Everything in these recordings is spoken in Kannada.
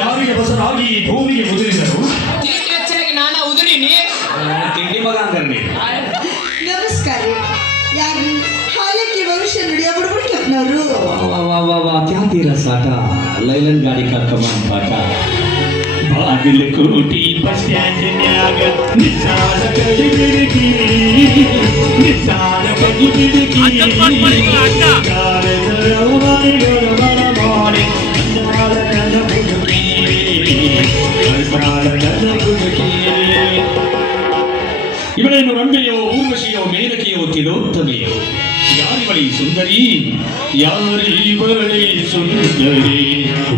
ಯಾರಿಗೆ ಬಸರಾಗಿ ಭೂಮಿಗೆ ಉದುರಿದರು? ಹೆಚ್ಚಾಗಿ ನಾನ ಉದುರಿನಿ ತಿಂಡಿ ಮಗ ಅಂದ್ರಿ. ನಮಸ್ಕಾರ. ಯಾರು ಹಾಲಕ್ಕೆ ಭವಿಷ್ಯ ನುಡಿಯ ಬಿಡ್ಬಿಡ್ಕಪ್ನವರು. क्या तेरा साटा लैलन गाड़ी का कमान पाटा बादल कोटी बस स्टैंड न्याग निसाल कजी बिड़की कार दरवाने गरबड़ मारे नाल नन बुड़की नाल नन बुड़की ಇವಳೇನು ರಂಭೆಯೋ ಊರ್ವಶಿಯೋ ಮೇನಕೆಯೋ ತಿಲೋತ್ತಮೆಯೋ ಯಾರಿವಳಿ ಸುಂದರಿ ಯಾರಿವಳಿ ಸುಂದರಿ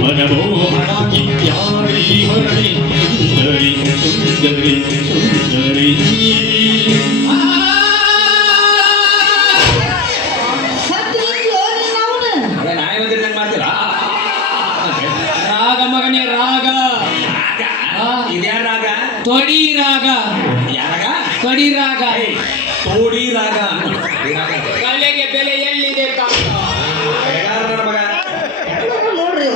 ಮನಮೋಹನಾಗಿ ಯಾರಿವಳಿ ಸುಂದರಿ ಸುಂದರಿ ಸುಂದರಿ ನಾಯಿ ಬಂದಿದ್ದಂಗೆ ಮಾಡ್ತೀರಾ? ರಾಗ ಮಗನೇ ರಾಗ. ಇದ್ಯಾರ ರಾಗ? ತೊಡಿ ರಾಗ. ಯಾರಾಗ? ತೊಡಿ ರಾಗ. ತೋಡಿ ರಾಗ. ಕಲೆಗೆ ಬೆಲೆ ಎಲ್ಲಿದೆ ನೋಡ್ರಿ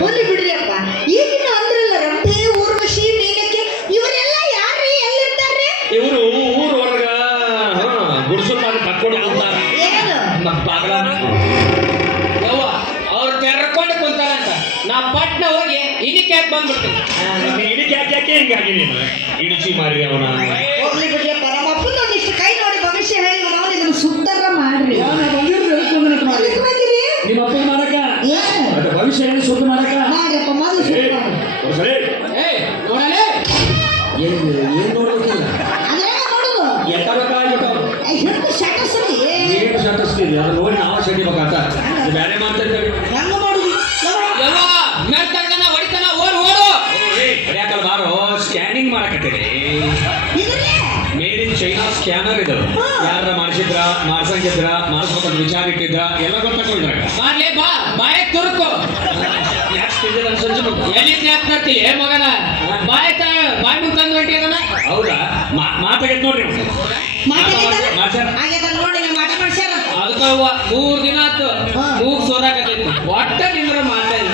ಹೋಗ್ಲಿ ಬಿಡ್ರಿ ಅಪ್ಪ. ಈಗಿನ ಅಂದ್ರಲ್ಲ ರಂಭೆ ಊರ್ವಶಿ ಮೇನಕೆ ಇವರೆಲ್ಲ ಯಾರ್ರಿ ಎಲ್ಲಿರ್ತಾರ್ರಿ? ಇವರು ಊರ್ ಹೊರಗ ಗುಡಿಸಲ್ದಾಗ ಕಟ್ಕೊಂಡು ಕುಂತಾರ. ಏನು ಬಾಗಲ ಅವ್ರು ತೆರ್ಕೊಂಡು ಕುಂತಾರಂತ ನಾ ಪಟ್ನ ಹೋಗಿ ಇದಕ್ಕೆ ಯಾಕೆ ಬಂದ್ಬಿಡ್ತೀನಿ. ಇದಕ್ಕೆ ಯಾಕೆ ಹಿಂಗಾಗಿ ನೀನು ಇಡಿಸಿ ಮಾರಿ ಅವನ. ಹೋಗ್ಲಿ ಬಿಡ್ರಿ ಅಪ್ಪ. ನಮ್ಮ ಅಪ್ಪನ ಒಂದಿಷ್ಟು ಕೈ ನೋಡಿ ಭವಿಷ್ಯ ಹೇಳಿ ನಾವು ಇದನ್ನ ಸುತ್ತರ ಮಾಡ್ರಿ. ಎದಕ್ಕೆ ಬಂದಿರಿ? ನಿಮ್ಮ ಅಪ್ಪ ಮಾಡಕ ಏನು ಭವಿಷ್ಯ ಹೇಳಿ ಸುದ್ದಿ ಮಾಡಕ ಮಾಡ್ರಪ್ಪ ಮೊದಲು ಸುತ್ತ ಸರಿ. ನೋಡಲೇ ಏನ್ ನೋಡ್ಬೇಕಿಲ್ಲ ಅದೇನ ನೋಡುದು ಎತ್ತಬೇಕಾಗ್ಬಿಟ್ಟವ್ರು ಹಿಡಿದು ಶಟಸ್ರಿ ಏನು ಸಟ್ಟಿಸ್ತೀವಿ ಅದು ನೋಡಿ ನಾವು ಸಡಿಬೇಕಾತ ಬೇರೆ ಮಾತಾಡ್ತೇವೆ. ಹೆಂಗ ಮಾಡುದು ಯಾವ ಮೇಲ್ತನ ಹೊಡಿತಾನ ಓಡು ಯಾಕಲ್ಲ ಬಾರೋ ಸ್ಕ್ಯಾನಿಂಗ್ ಮಾಡಕತ್ತೀರಿ. ಇದ್ರಲ್ಲೇ ಮೇಡ್ ಇನ್ ಚೈನಾ ಸ್ಕ್ಯಾನರ್ ಇದು. ಯಾರ ಮಾಡಿಸಿದ್ರ ಮಾಡ್ಸಂಗಿದ್ರ ಮಾಡಿಸ್ಬೇಕಂತ ವಿಚಾರ ಇಟ್ಟಿದ್ರ ಎಲ್ಲ ಗೊತ್ತಾಕೊಂಡ್ರಾಗ ಮಾಡ್ಲಿ ಬಾ ಬಾಯ್ ತುರುಕು ಎಲ್ಲಿ ಯಾಕೆ ತರ್ತೀವಿ ಮಗನ ಬಾಯ್ ಮುಂತಂದು ಹೊಂಟಿದನ. ಹೌದಾ ಮಾತಾಗೈತ್ ನೋಡ್ರಿ ಹಾಗೆ ನೋಡಿ ನೀವು ಮಾಟ ಮಾಡ್ಸ್ಯಾರ ಅದಕ್ಕ 3 ದಿನ ಆತು ಮೂಗ್ ಸೋರಾಕತೈತಿ ಒಟ್ಟ ನಿಂದ್ರ ಮಾತಾಡಿ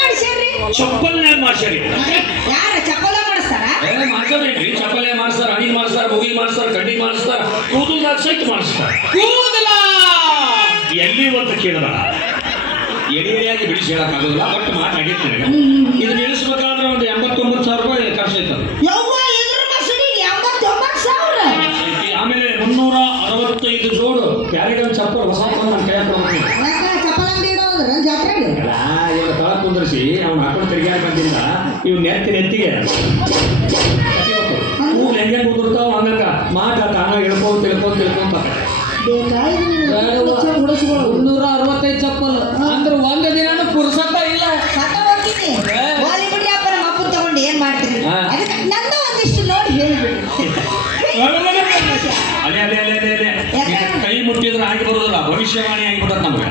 ಮಾಡಿಸ್ಯಾರ್ರಿ ಚಪ್ಪಲ್ನ್ಯಾಗ ಮಾಡ್ಸ್ಯಾರಿ. ಯಾರ ಚಪ್ಪಲ ಮಾಡಿಸ್ತಾರ ಮಾಡ್ಸೋದೇನ್ರಿ ಚಪ್ಪಲೆ ಮಾಡ್ಸ್ತಾರ ಹಣಿ ಮಾಡ್ಸ್ತಾರ ಮುಗಿ ಮಾಡ್ಸ್ತಾರ ಕಡ್ಡಿ ಮಾಡ್ಸ್ತಾರ ಕೂದಲ್ದಾಗ ಸಹಿತ ಮಾಡಿಸ್ತಾರ. ಕೂದಲ ಎಲ್ಲಿ ಅಂತ ಕೇಳಿದ ಎಡಿಯಾಗಿ ಬಿಡಿಸಿ ಹೇಳಕ್ಕಾಗೋದಿಲ್ಲ. ಬಟ್ ಮಾತಾಗಿರ್ತೀನಿ ಇದನ್ನ ಇಳಿಸ್ಬೇಕಾದ್ರೆ ಒಂದು 89,000 ರೂಪಾಯಿ ಖರ್ಚಾಯ್ತದ. ಆಮೇಲೆ 365 ಜೋಡು ಪ್ಯಾರಿಗನ್ ಚಪ್ಪಲ್ ಹೊಸ ನನ್ನ ಕೈ ಇವಾಗ ತಳ ಕುಂದ್ರಿಸಿ ಅವ್ನು ಹಾಕೊಂಡು ತಿರುಗಾಡಿ ಬಂದಿಲ್ಲ ಇವ್ ನೆತ್ತಿಗೆ ಕೂಗ್ಲು ಹೆಂಗೆ ಕುದುರ್ತಾವ ಹಂಗ ಮಾಟ ತಾನ ಇಳ್ಕೊಂತ ತಿಳ್ಕೊಂತ 365 ಚಪ್ಪಲ್ ಅಂದ್ರೆ ಒಂದು ದಿನ ಪುರ್ಸತ್ತ ಇಲ್ಲ. ಮಪ್ಪ ತಗೊಂಡು ಏನ್ ಮಾಡ್ತೀರಿ ಅದಕ್ಕೆ ನನ್ನ ಒಂದಿಷ್ಟು ನೋಡಿ ಹೇಳಿಬಿಡಿ. ಅಲೆ ಕೈ ಮುಟ್ಟಿದ್ರೆ ಆಗಿ ಬರೋದಿಲ್ಲ ಭವಿಷ್ಯವಾಣಿ ಆಗಿಬಿಟ್ಟದ ನಮ್ಗೆ.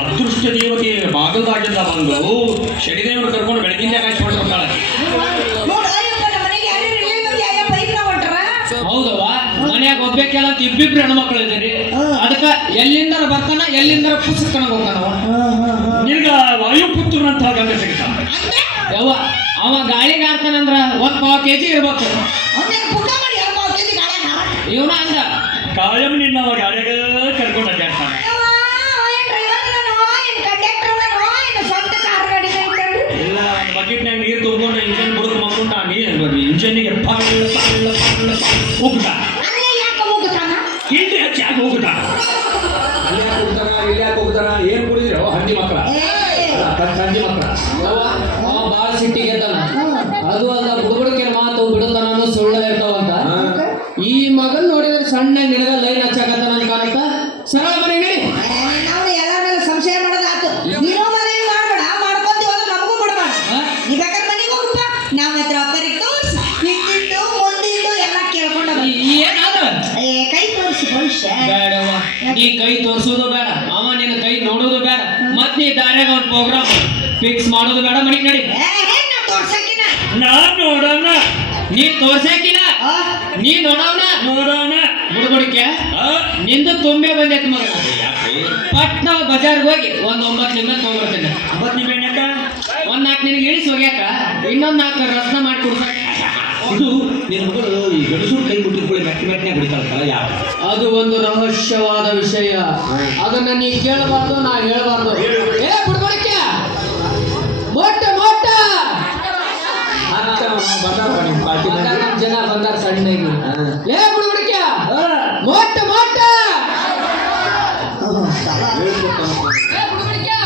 ಅದೃಷ್ಟ ದೇವತೆ ಬಾಗಲದಾಗಿಂದ ಬಂದು ಶನಿದೇವರು ಕರ್ಕೊಂಡು ಬೆಳಗಿನ ಆಕಾಶ ಮಾಡ್ಕೊಂಡಾಳ. ಹೌದವ್ವ ಮನ್ಯಾಗ ಒಬ್ಬೇಕೆಲ್ಲ ಇಬ್ಬಿಬ್ರು ಹೆಣ್ಮಕ್ಳು ಇದ್ದೀರಿ. ಅದಕ್ಕ ಎಲ್ಲಿಂದರ ಬರ್ತಾನ ಎಲ್ಲಿಂದರ ಪುಸ್ತಕ ಹೋಗ್ತಾನವ. ನಿನ್ಗ ವಾಯುಪುತ್ರನಂತ ಗಂಡ ಸಿಗ್ತಾನ. ಯವ್ವ ಅವ ಗಾಳಿಗೆ ಆಡ್ತಾನಂದ್ರ 1 ಪಾವ್ kg ಇರ್ಬೇಕು. ಇವನ ಅಂದ ಕಾಯಂ ನಿನ್ನವ ಗಾಡಿಯಾಗ ಕರ್ಕೊಂಡು ಅಡ್ಡಾಡ್ತಾನೆ. ಇಲ್ಲ ಬಕೆಟ್ನಾಗ ನೀರು ತುಂಬಿಕೊಂಡು ಇಂಜನ್ ಬುಡಕ್ ಮಕ್ಕೊಂಡ ಇಂಜನ್ನಿಗೆ ಹೋಗ್ತಾ ಹಿಂದೆ ಹಚ್ಚಿ ಯಾಕೆ ಹೋಗ್ತಾ ಅಲ್ಲಿ ಯಾಕೆ ಹೋಗ್ತಾನ ಇಲ್ಲಿ ಯಾಕೆ ಹೋಗ್ತಾನ ಏನ್ ಕುಡಿದಿರೋ ಹಂದಿ ಮಕ್ಕಳ ಹಂದಿ ಮಕ್ಕಳ. ಅವ ಬಾಳ ಸಿಟ್ಟಿಗೆ ಅದು ಅಲ್ಲ ಬುಡಬುಡಕೆ ಮಾತು ಬಿಡುತ್ತಾನ ಅನ್ನೋ ಸುಳ್ಳ ಇರ್ತಾವಂತ. ಈ ಮಗನ್ ನೋಡಿದ್ರೆ ಸಣ್ಣ ನಿನಗ ಲೈನ್ ಹಚ್ಚಾಕತ್ತಾನ ಅಂತ ಕಾಣುತ್ತ. ಸರಳ ಮನೆ ನಡಿ ನಾವು ಎಲ್ಲರ ಮೇಲೆ ಸಂಶಯ ಮಾಡೋದಾತು. ನೀನು ಮನೆಗೆ ಮಾಡ್ಬೇಡ ಮಾಡ್ಕೊಂತೀವಿ ಅಂದ್ರೆ ನಮಗೂ ಬಿಡಬೇಡ. ನೀ ಬೇಕಾದ್ರೆ ಮನೆಗೆ ಹೋಗಪ್ಪ ನಮ್ಮ ಹತ್ರ ಒಬ್ಬರಿಗೆ ತೋರ್ಸು ಹಿಂದಿಂದು ಮುಂದಿಂದು ಎಲ್ಲ ಕೇಳ್ಕೊಂಡ ಏನಾದ್ರ ಕೈ ತೋರಿಸಿ ಭವಿಷ್ಯ ಬೇಡವ್ವ. ನೀ ಕೈ ತೋರ್ಸೋದು ಬೇಡ ಅವ ನಿನ್ನ ಕೈ ನೋಡೋದು ಬೇಡ ಮತ್ ನೀ ದಾರ್ಯಾಗ ಒಂದು ಪ್ರೋಗ್ರಾಮ್ ಫಿಕ್ಸ್ ಮಾಡೋದು ಬೇಡ. ಮನಿಗ್ ನಡಿ ತೋರ್ಸಕ್ಕಿನ ನಾನ್ ನೋಡೋಣ ನೀ ತೋರ್ಸಾಕಿಲ್ಲ ನೀ ನೋಡವನ ನೋಡೋಣ ಬುಡಬುಡಿಕೆ ನಿಂದು ತುಂಬೆ ಬಂದೈತಿ ಮಗ. ಯಾಕೆ ಪಟ್ನ ಬಜಾರ್ಗೆ ಹೋಗಿ ಒಂದ್ 9 ನಿಂಬೆ ತಗೊಂಡ್ಬರ್ತೇನೆ. ಅಬ್ಬತ್ ನೀ ಬೇಣ್ಯಾಕ ಒಂದ್ 4 ನಿನಗೆ ಇಳಿಸಿ ಹೋಗ್ಯಾಕ, ಇನ್ನೊಂದ್ 4 ರಸ್ನ ಮಾಡಿ ಕೊಡ್ಬೇಕು. ಇದು ನಿನ್ನ ಮಗಳು ಈ ಗಣಸೂರು ಕೈ ಮುಟ್ಟಿದ್ಕೊಳ್ಳಿ ಮೆಟ್ಟನೆ ಕುಡಿತಾಳಲ್ಲ ಯಾರು? ಅದು ಒಂದು ರಹಸ್ಯವಾದ ವಿಷಯ. ಅದನ್ನ ನೀ ಕೇಳಬಾರ್ದು, ನಾ ಹೇಳ್ಬಾರ್ದು. ಏ ಬುಡ್ಬಡಿಕೆ ಮೊಟ್ಟ ಮೊಟ್ಟ ನಮ್ ಜನ ಬಂದಾರ ಸಣ್ಣಗೆ. ಏ ಬುಡ್ಬಡಿಕೆ ಮೊಟ್ಟ ಮೊಟ್ಟ ಏ ಬುಡ್ಬಡಿಕೆ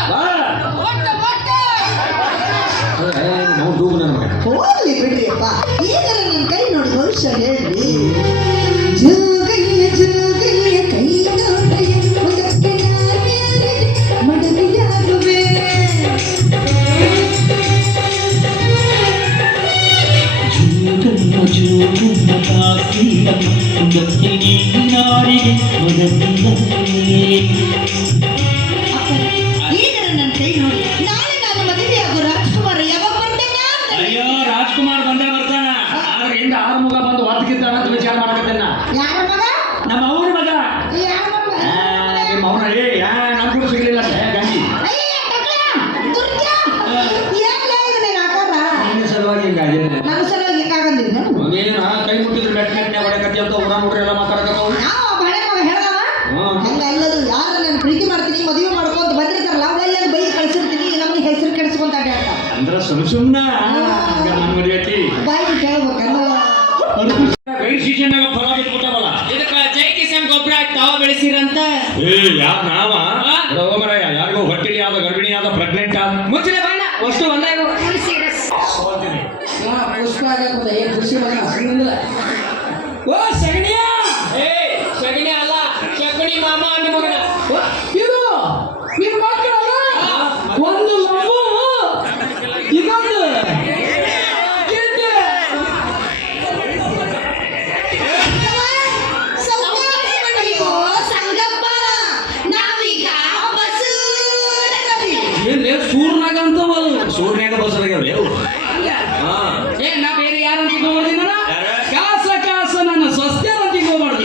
ಮೊಟ್ಟ ಮೊಟ್ಟ. ಹೋಗ್ಲಿ ಬಿಡ್ರಿ ಅಪ್ಪ, ಈಗ ನನ್ನ ಕೈ ನೋಡಿ ಭವಿಷ್ಯ ಹೇಳ್ರಿ. ಜೋಗಯ್ಯ ಜೋಗಯ್ಯ ಕೈ ನೋಡಯ್ಯ ಮುದಕ್ಕೆ ನಾನ್ಯಾರಿಗೆ ಮಡಲಿಯಾಗುವೆ. ಈಗ ನನ್ನ ಕೈ ನೋಡಿ, ನಾಳೆ ನಾನು ಮದುವೆಯಾಗೋ ರಾಜ್ಕುಮಾರ ಯಾವಾಗ ಬರ್ತೇನೆ ಅಂತ. ಅಯ್ಯೋ ರಾಜ್ಕುಮಾರ್ ಬಂದ ಬರ್ತಾನ. ಆದ್ರೆ ಹಿಂದ 6 ಮಗ ಬಂದು ಒತ್ತಿಗಿದ್ದಾನ ಅಂತ ವಿಚಾರ ಮಾಡಕತ್ತೇನ. ಯಾರ ಮಗ? ನಮ್ಮ ಅವ್ರ ಮಗ. ಯಾರ ಮಗ? ನಿಮ್ಮ ಅವನ ನಮ್ ಕೂಡ ಸಿಗ್ಲಿಲ್ಲ ಗಂಜಿ ಅಯ್ಯ, ಟಕ್ಳ, ದುರ್ಗ. ಏನ್ಲೇ ಇದು ನಿನ್ನ ಆಕಾರ? ನಿನ್ನ ಸಲುವಾಗಿ ಹಿಂಗಾಗಿ ನನ್ನ ಸಲುವಾಗಿ ಹಿಂಗಾಗಂದಿದ್ದ? ಏನ ಕೈ ಮುಟ್ಟಿದ್ರು ಮೆಟ್ಟನೆ ಹೊಡೆಕತ್ತಿ ಅಂತ ಊರ ನೋಡ್ರಿ ಎಲ್ಲ ಮಾತಾಡಕತ್ತವು. ನಾವು ಬಳೆ ಮಗ ಹೇಳ್ದವ ಹಂಗ ಅಲ್ಲದು. ಯಾರು ನಾನು ಪ್ರೀತಿ ಮಾಡ್ತೀನಿ ಮದುವೆ ಮಾಡ್ಕೊಂತ ಬಂದಿರ್ತಾರಲ್ಲ ಅವೆಲ್ಲ ಬೈದು ಕಳ್ಸಿರ್ತೀನಿ, ನಮ್ಗೆ ಹೆಸರು ಕೆಡಿಸ್ಕೊಂತ ಅಡ್ಡಾಡ್ತ. ಅಂದ್ರ ಸುಮ್ನ ನನ್ನ ಮದುವೆ ಬಾಯಿ ಬಿಟ್ಟು ಹೇಳ್ಬೇಕಲ್ಲ. ಗೈ ಸೀಸನ್ನಾಗ ಫಲ ಬಿಟ್ಬಿಟ್ಟವಲ್ಲ. ಇದಕ್ಕ ಜೈ ಕಿಸಾನ್ ಗೊಬ್ಬರ ಹಾಕಿ ತಾವ ಬೆಳೆಸಿರಂತ. ಯಾರ ನಾವ ಮರಯ್ಯ ಯಾರಿಗೋ ಹೊಟ್ಟಿಲಿ ಆದ ಗರ್ಭಿಣಿ ಆದ ಪ್ರೆಗ್ನೆಂಟ್ ಆದ ಮುಚ್ಚಲೆ ಬಣ್ಣ ಅಷ್ಟು ಒಂದ ಇರು. ಪುಷ್ಪ ಆಗತ್ತ ಏ ಖುಷಿ ಮಗ ಸುಮ್ಮನಿಲ್ಲ. ಓ ಸಗಣಿಯ ಏ ಸಗಣಿ ಅಲ್ಲ ಸಗಣಿ ಮಾಮ ಅಂದ ಮಗನ. ಇದು ನಿಮ್ಮ ಮಕ್ಕಳಲ್ಲ ಒಂದು ಲಂಬು ಇದೊಂದು ಗಿಡ್ಡೆ. ಸಂಗಪ್ಪ ನಾವೀಗ ಏನ್ಲೇ ಸೂರ್ನಾಗ ಅಂತವಲ್ಲ. ಸೂರ್ಯಾಗ ಬಸರಾಗ್ಯಾವ ಏ ನಾ ಬೇರೆ ಯಾರು ತಿಳ್ಕೊಂಡ್ಬರ್ತೀನಿ ಕಾಸ ಕಾಸ ನನ್ನ ಸ್ವಸ್ಥೆ ಅಂತ ತಿಳ್ಕೊಂಡ್ಬಾರ್ದು.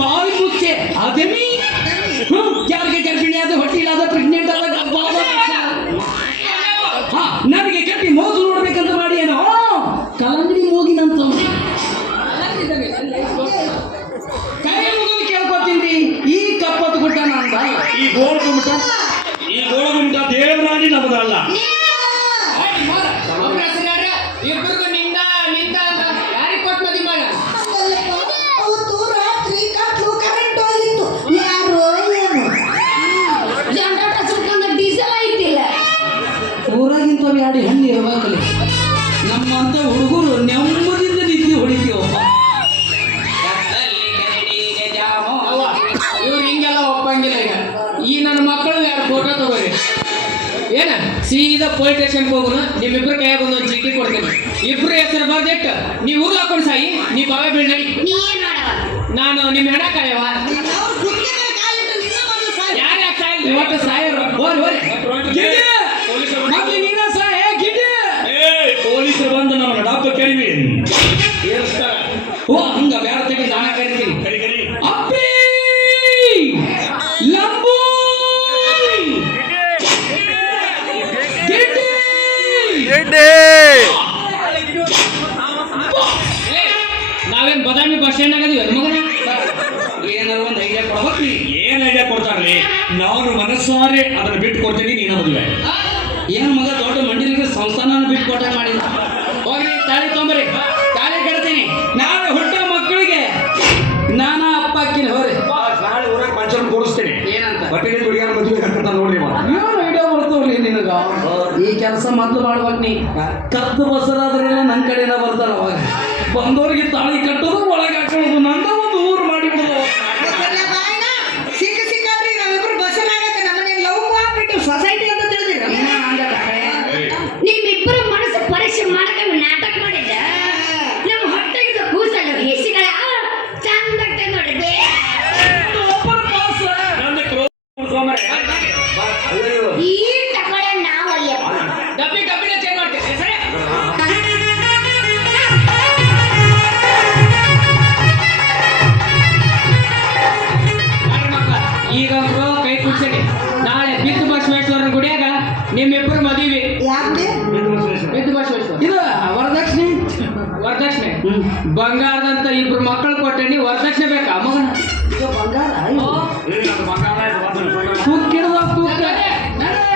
ಬಾವಿ ಮುಚ್ಚೆ ಅದೇಮಿ ಯಾರಿಗೆ ಗರ್ಭಿಣಿ ಆದ ಹೊಟ್ಟಿಲಾದ ಪ್ರೆಗ್ನೆಂಟ್ ಆದ ನನಗೆ ಕಟ್ಟಿ ಮೋಸು ನೋಡ್ಬೇಕಂತ ಮಾಡಿ ಏನೋ ಕಲಂಗಡಿ ಮೂಗಿನಂತ ಕೈ ಮುಗಿದು ಕೇಳ್ಕೊತೀನಿ. ಈ ಕಪ್ಪತ್ತು ಗುಡ್ಡ ನಂದ, ಈ ಗೋಳಗುಮಟ ದೇವರಾಣಿ ನಮ್ಮದಲ್ಲ. ಇಬ್ಬರಿಗೂ ನಿಂದ ನಿಂದ ಅಂತ ಯಾರಿಗೆ ಕೊಟ್ಟು ಮದಿ ಮಾಡ. ಅವತ್ತು ರಾತ್ರಿ ಕತ್ಲು ಕರೆಂಟ್ ಹೋಗಿತ್ತು. ಯಾರು ಏನು ಜನರೇಟರ್ ಸುಟ್ಕೊಂಡ ಡೀಸೆಲ್ ಐತಿಲ್ಲ. ಊರಾಗಿಂತವ್ರು ಎರಡು ಹೆಣ್ಣು ಇರ್ಬೇಕಲ್ಲಿ. ನಮ್ಮಂತ ಹುಡುಗರು ನೆಮ್ಮದಿಯಿಂದ ನಿಂತು ಹೊಡಿತೀವಪ್ಪ. ಇವ್ರು ಹಿಂಗೆಲ್ಲ ಒಪ್ಪಂಗಿಲ್ಲ. ಈಗ ನನ್ನ ಮಕ್ಕಳು ಯಾರು ಫೋಟೋ ತಗೋರಿ ಏನ ಸೀದಾ ಪೊಲೀಸ್ ಸ್ಟೇಷನ್ಗೆ ಹೋಗೋಣ. ನಿಮ್ಮಿಬ್ರು ಕೈಯಾಗ ಒಂದೊಂದು ಚೀಟಿ ಕೊಡ್ತೇನೆ. ಇಬ್ರು ಹೆಸರು ಬರ್ದಿಟ್ಟು ನೀವು ಊರ್ಲು ಹಾಕೊಂಡು ಸಾಯಿ, ನೀ ಬಾವೆ ಬೀಳ್ ನಡಿ. ನಾನು ನಿಮ್ಮ ಹೆಣ ಕಾಯವ ಯಾರು ಯಾಕೆ ಸಾಯಿ ಇವತ್ತು ಸಾಯರು ಹೋರಿ ಹೋರಿ ಮಕ್ಳು ನೀನ ಸಾಯ ಗಿಡ್ಡೆ. ಪೊಲೀಸರು ಬಂದು ನಮ್ಮ ಡಾಕ್ಟರ್ ಕೇಳಿವಿ ಓ ಹಂಗ ಬೇರೆ ತೆಗಿ ನಾನ ಕರಿತೀನಿ. ಕರಿ ಕರಿ ಅಪ್ಪಿ ಲಂಬು ನಾವೇನ್ ಬದಾಮಿ ಬಸ್ ಸ್ಟ್ಯಾಂಡ್ ಆಗದೀವಿ ಮಗನ. ಏನಾದ್ರು ಒಂದು ಐಡಿಯಾ ಕೊಡ್ಬೇಕು. ಏನ್ ಐಡಿಯಾ ಕೊಡ್ತಾರ್ರಿ? ನಾನು ಮನಸ್ಸಾರೆ ಅದನ್ನ ಬಿಟ್ಟು ಕೊಡ್ತೀನಿ, ನೀನ ಮದುವೆ. ಏನ್ ಮಗ ದೊಡ್ಡ ಮಂಡಿಲಿಗೆ ಸಂಸ್ಥಾನ ಬಿಟ್ಟು ಕೊಟ್ಟ ಮಾಡಿದ. ಹೋಗ್ರಿ ತಾಳಿ ತೊಂಬರಿ, ತಾಳಿ ಕಟ್ತೀನಿ. ನಾಳೆ ಹುಟ್ಟೋ ಮಕ್ಕಳಿಗೆ ನಾನಾ ಅಪ್ಪ ಅಕ್ಕಿನ ಹೋರಿ. ನಾಳೆ ಊರಾಗ ಪಂಚರನ್ ಕೂಡಿಸ್ತೇನೆ. ಏನಂತ ಬಟ್ಟೆಗೆ ಹುಡುಗಿಯರ ಮದುವೆ ಕರ್ಕೊಂಡ ನೋಡ್ರಿ ಏನು ಐಡಿಯಾ ಬರ್ತವ್ರಿ ನಿನಗ. ಈ ಕೆಲಸ ಮೊದ್ಲು ಮಾಡ್ಬೇಕು ನೀ. ಕದ್ದು ಬಸರಾದ್ರೆಲ್ಲ ನನ್ನ ಕಡೆನ ಬರ್ತಾರ. ಅವಾಗ ಬಂದವ್ರಿಗೆ ತಾಳಿ ಕಟ್ಟೋದು ಒಳಗೆ ಹಾಕೊಳ್ಳೋದು ನಂದ ಒಂದು ಊರು ಮಾಡಿಬಿಡೋದು. ಸಿಕ್ಕ ಸಿಕ್ಕಾದ್ರಿ ನಾವಿಬ್ರು ಬಸ್ಸಲಾಗತ್ತೆ. ನಮ್ಮನೆ ಲವ್ ಮಾಡ್ಬಿಟ್ಟು ಸೊಸೈಟಿ ಅಂತ ತಿಳಿದಿರ. ನಿಮ್ಮಿಬ್ಬರು ಮನಸ್ಸು ಪರೀಕ್ಷೆ ಮಾಡ್ಕೊಂಡು ನಾಟಕ ಮಾಡಿದ್ದ. ನಮ್ಮ ಹೊಟ್ಟೆಗಿದ ಕೂಸಲ್ಲ ಹೆಸಿಗಳ ಚಂದ ನೋಡಿದ್ದೆ. ಈ ತಗೊಳ್ಳೆ ನಾವಲ್ಲ ಡಬ್ಬಿ ಡಬ್ಬಿನ ಚೇಂಜ್ ಮಾಡ್ತೇವೆ ಸರಿ. ನಿಮ್ಮಿಬ್ರು ಮದುವೆ ಯಾಕೆ ಬಿದ್ದು ಬಸವೇಶ್ವರ ಇದು ವರದಕ್ಷಿಣೆ ವರದಕ್ಷಿಣೆ ಬಂಗಾರದಂತ ಇಬ್ರು ಮಕ್ಕಳು ಕೊಟ್ಟೇನಿ ವರದಕ್ಷಿಣೆ ಬೇಕಾ ಮಗನ ಇದು ಬಂಗಾರ ಓ, ತುಕ್ಕಿಡ್ದ ತುಕ್ಕ ನಡೆ.